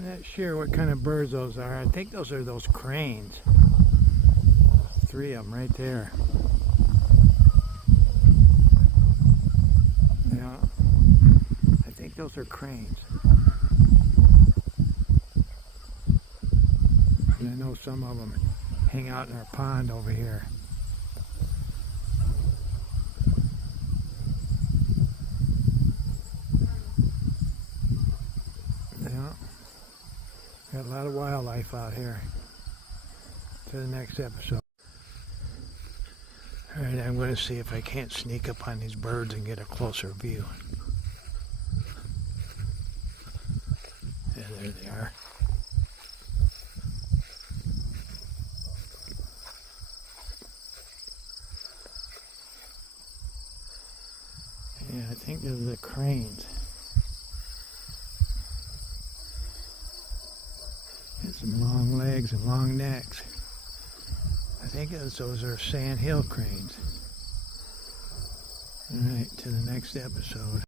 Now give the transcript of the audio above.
I'm not sure what kind of birds those are. I think those are those cranes. 3 of them right there. Yeah, I think those are cranes. And I know some of them hang out in our pond over here. Yeah, got a lot of wildlife out here. To the next episode. Alright, I'm going to see if I can't sneak up on these birds and get a closer view. Yeah, there they are. Yeah, I think those are the cranes. Got some long legs and long necks. I think those are sandhill cranes. Alright, to the next episode.